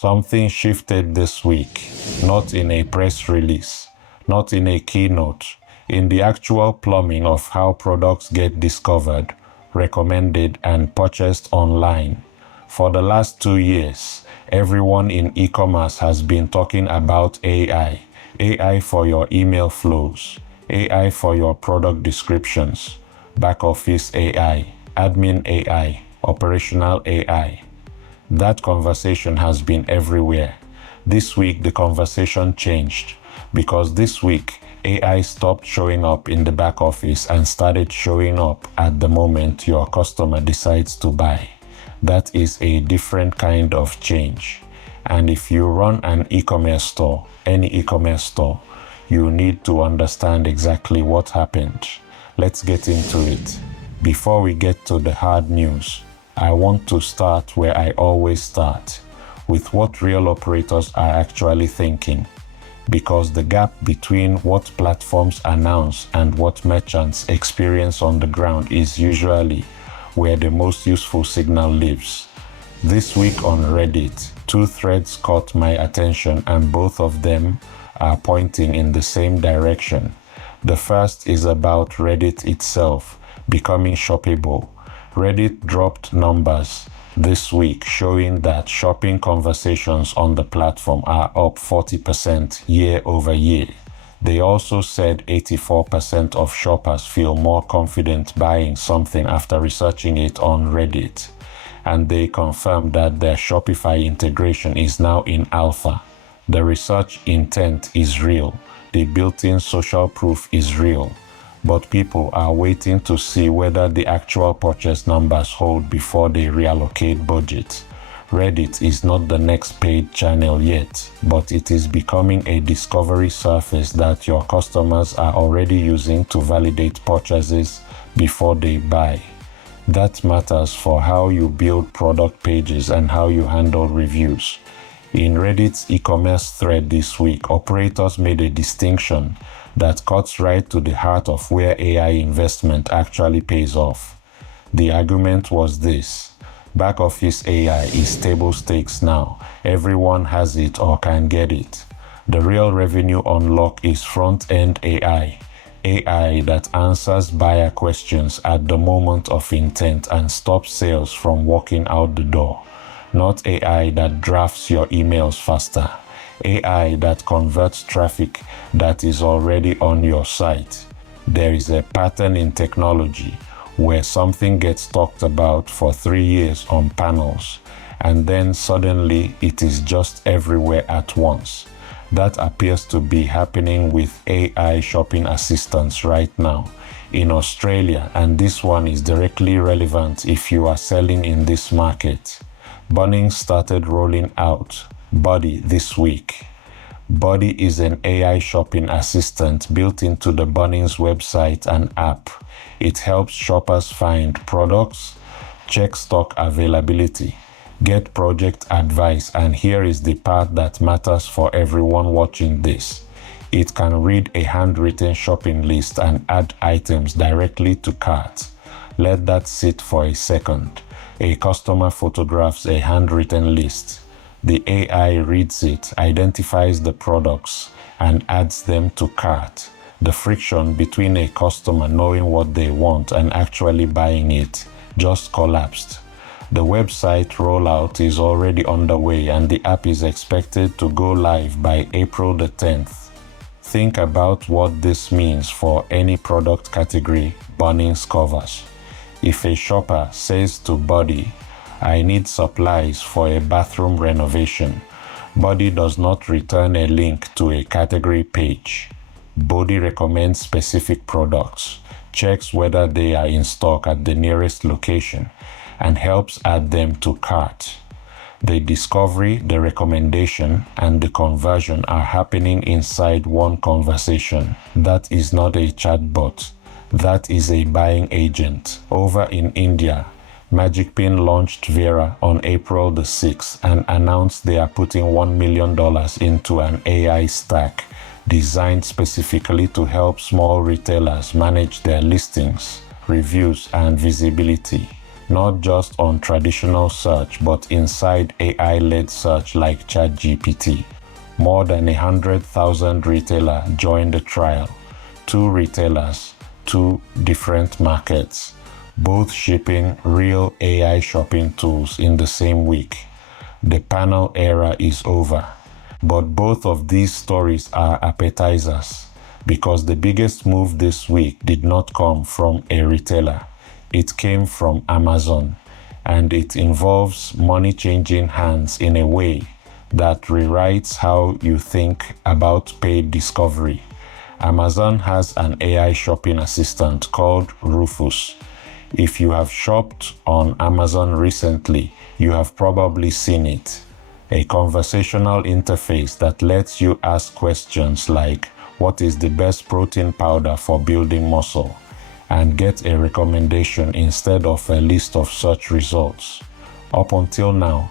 Something shifted this week, not in a press release, not in a keynote, in the actual plumbing of how products get discovered, recommended, and purchased online. For the last 2 years, everyone in e-commerce has been talking about AI. AI for your email flows, AI for your product descriptions, back office AI, admin AI, operational AI. That conversation has been everywhere. This week, the conversation changed because this week, AI stopped showing up in the back office and started showing up at the moment your customer decides to buy. That is a different kind of change. And if you run an e-commerce store, any e-commerce store, you need to understand exactly what happened. Let's get into it. Before we get to the hard news, I want to start where I always start, with what real operators are actually thinking. Because the gap between what platforms announce and what merchants experience on the ground is usually where the most useful signal lives. This week on Reddit, 2 threads caught my attention and both of them are pointing in the same direction. The first is about Reddit itself becoming shoppable. Reddit dropped numbers this week showing that shopping conversations on the platform are up 40% year over year. They also said 84% of shoppers feel more confident buying something after researching it on Reddit. And they confirmed that their Shopify integration is now in alpha. The research intent is real. The built-in social proof is real. But people are waiting to see whether the actual purchase numbers hold before they reallocate budget. Reddit is not the next paid channel yet, but it is becoming a discovery surface that your customers are already using to validate purchases before they buy. That matters for how you build product pages and how you handle reviews. In Reddit's e-commerce thread this week, operators made a distinction that cuts right to the heart of where AI investment actually pays off. The argument was this: back office AI is table stakes now. Everyone has it or can get it. The real revenue unlock is front-end AI. AI that answers buyer questions at the moment of intent and stops sales from walking out the door. Not AI that drafts your emails faster. AI that converts traffic that is already on your site. There is a pattern in technology where something gets talked about for 3 years on panels, and then suddenly it is just everywhere at once. That appears to be happening with AI shopping assistants right now in Australia, and this one is directly relevant if you are selling in this market. Bunnings started rolling out Buddy this week. Buddy is an AI shopping assistant built into the Bunnings website and app. It helps shoppers find products, check stock availability, get project advice, and here is the part that matters for everyone watching this. It can read a handwritten shopping list and add items directly to cart. Let that sit for a second. A customer photographs a handwritten list. The AI reads it, identifies the products, and adds them to cart. The friction between a customer knowing what they want and actually buying it just collapsed. The website rollout is already underway and the app is expected to go live by April the 10th. Think about what this means for any product category Bunnings covers. If a shopper says to Buddy, "I need supplies for a bathroom renovation," Buddy does not return a link to a category page. Buddy recommends specific products, checks whether they are in stock at the nearest location, and helps add them to cart. The discovery, the recommendation, and the conversion are happening inside one conversation. That is not a chatbot. That is a buying agent. Over in India, MagicPin launched Vera on April the 6th and announced they are putting $1 million into an AI stack designed specifically to help small retailers manage their listings, reviews, and visibility. not just on traditional search but inside AI-led search like ChatGPT. More than 100,000 retailers joined the trial. 2 retailers, 2 different markets, both shipping real AI shopping tools in the same week. The panel era is over. But both of these stories are appetizers, because the biggest move this week did not come from a retailer. It came from Amazon, and it involves money changing hands in a way that rewrites how you think about paid discovery. Amazon has an AI shopping assistant called Rufus. If you have shopped on Amazon recently, you have probably seen it. A conversational interface that lets you ask questions like, what is the best protein powder for building muscle? And get a recommendation instead of a list of search results. Up until now,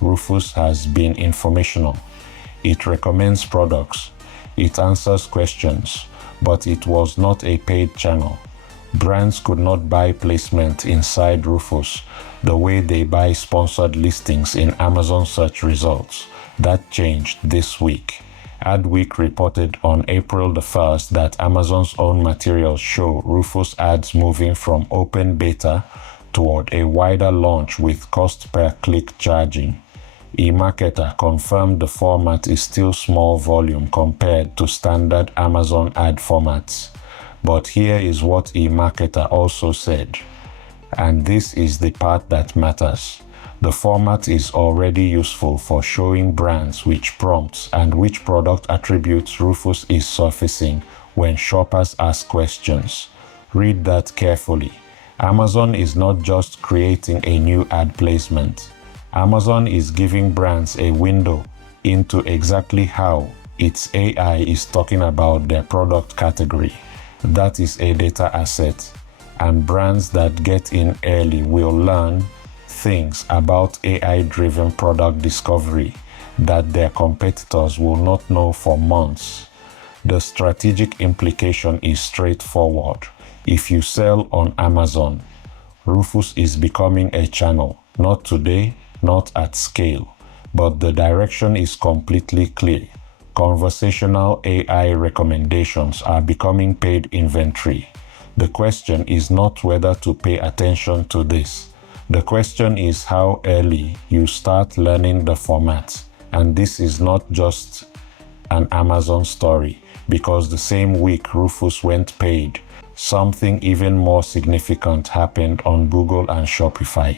Rufus has been informational. It recommends products. It answers questions, but it was not a paid channel. Brands could not buy placement inside Rufus the way they buy sponsored listings in Amazon search results. That changed this week. Adweek reported on April the 1st that Amazon's own materials show Rufus ads moving from open beta toward a wider launch with cost per click charging. eMarketer confirmed the format is still small volume compared to standard Amazon ad formats. But here is what eMarketer also said, and this is the part that matters. The format is already useful for showing brands which prompts and which product attributes Rufus is surfacing when shoppers ask questions. Read that carefully. Amazon is not just creating a new ad placement. Amazon is giving brands a window into exactly how its AI is talking about their product category. That is a data asset, and brands that get in early will learn things about AI-driven product discovery that their competitors will not know for months. The strategic implication is straightforward. If you sell on Amazon, Rufus is becoming a channel, not today, not at scale, but the direction is completely clear. Conversational AI recommendations are becoming paid inventory. The question is not whether to pay attention to this. The question is how early you start learning the format. And this is not just an Amazon story, because the same week Rufus went paid, something even more significant happened on Google and Shopify.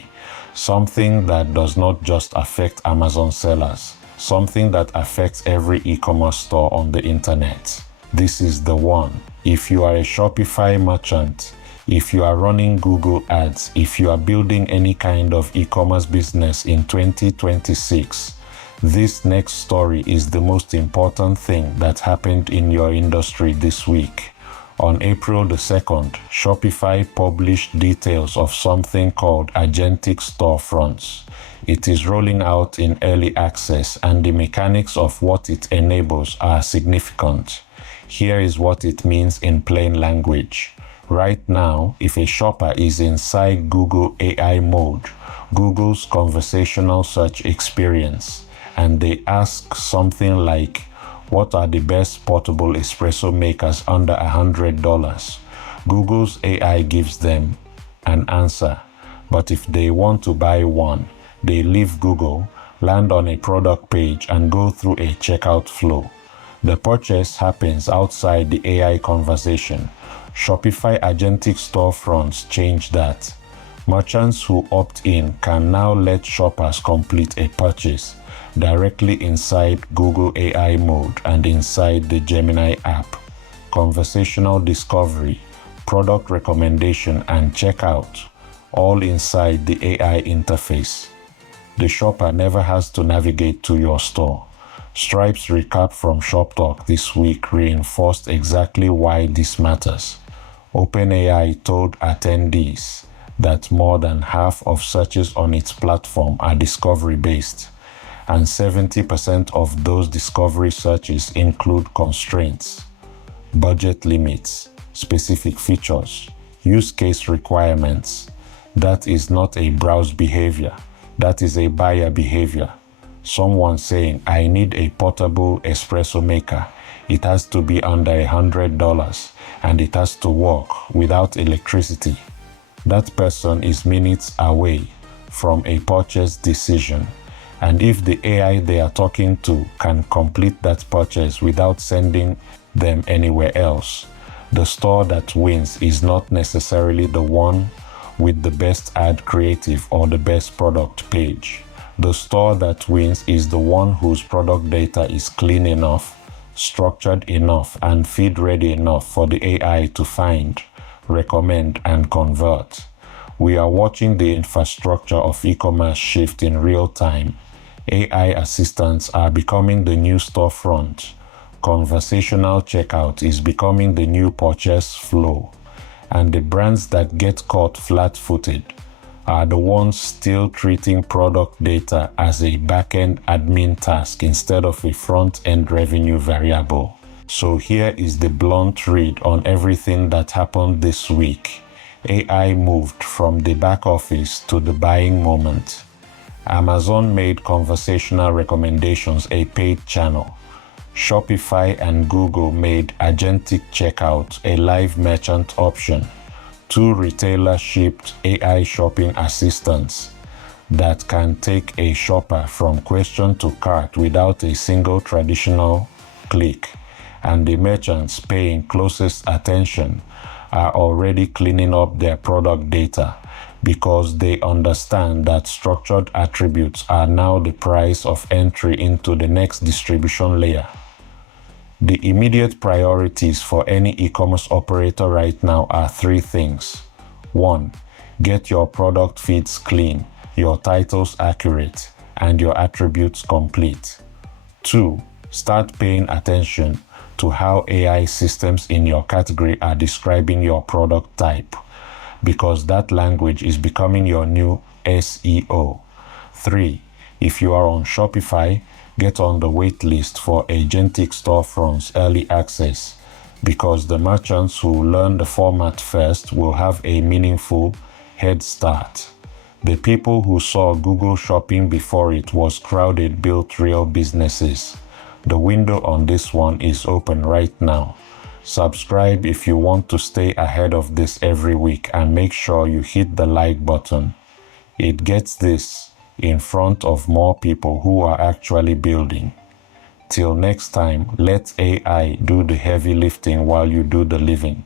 Something that does not just affect Amazon sellers, something that affects every e-commerce store on the internet. This is the one. If you are a Shopify merchant, if you are running Google ads, if you are building any kind of e-commerce business in 2026, this next story is the most important thing that happened in your industry this week. On April the 2nd, Shopify published details of something called Agentic Storefronts. It is rolling out in early access, and the mechanics of what it enables are significant. Here is what it means in plain language. Right now, if a shopper is inside Google AI mode, Google's conversational search experience, and they ask something like, what are the best portable espresso makers under $100? Google's AI gives them an answer. But if they want to buy one, they leave Google, land on a product page, and go through a checkout flow. The purchase happens outside the AI conversation. Shopify Agentic Storefronts change that. Merchants who opt in can now let shoppers complete a purchase directly inside Google AI mode and inside the Gemini app. Conversational discovery, product recommendation, and checkout, all inside the AI interface. The shopper never has to navigate to your store. Stripe's recap from Shop Talk this week reinforced exactly why this matters. OpenAI told attendees that more than half of searches on its platform are discovery-based, and 70% of those discovery searches include constraints, budget limits, specific features, use case requirements. That is not a browse behavior. That is a buyer behavior. Someone saying, I need a portable espresso maker. It has to be under $100 and it has to work without electricity. That person is minutes away from a purchase decision. And if the AI they are talking to can complete that purchase without sending them anywhere else, the store that wins is not necessarily the one with the best ad creative or the best product page. The store that wins is the one whose product data is clean enough, structured enough, and feed ready enough for the AI to find, recommend, and convert. We are watching the infrastructure of e-commerce shift in real time. AI assistants are becoming the new storefront. Conversational checkout is becoming the new purchase flow. And the brands that get caught flat-footed are the ones still treating product data as a back-end admin task instead of a front-end revenue variable. So here is the blunt read on everything that happened this week. AI moved from the back office to the buying moment. Amazon made conversational recommendations a paid channel. Shopify and Google made agentic checkout a live merchant option. 2 retailers shipped AI shopping assistants that can take a shopper from question to cart without a single traditional click. And the merchants paying closest attention are already cleaning up their product data because they understand that structured attributes are now the price of entry into the next distribution layer. The immediate priorities for any e-commerce operator right now are 3 things. 1. Get your product feeds clean, your titles accurate, and your attributes complete. 2. Start paying attention to how AI systems in your category are describing your product type, because that language is becoming your new SEO. 3. If you are on Shopify, get on the wait list for agentic storefronts early access, because the merchants who learn the format first will have a meaningful head start. The people who saw Google Shopping before it was crowded built real businesses. The window on this one is open right now. Subscribe if you want to stay ahead of this every week, and make sure you hit the like button. It gets this in front of more people who are actually building. Till next time, let AI do the heavy lifting while you do the living.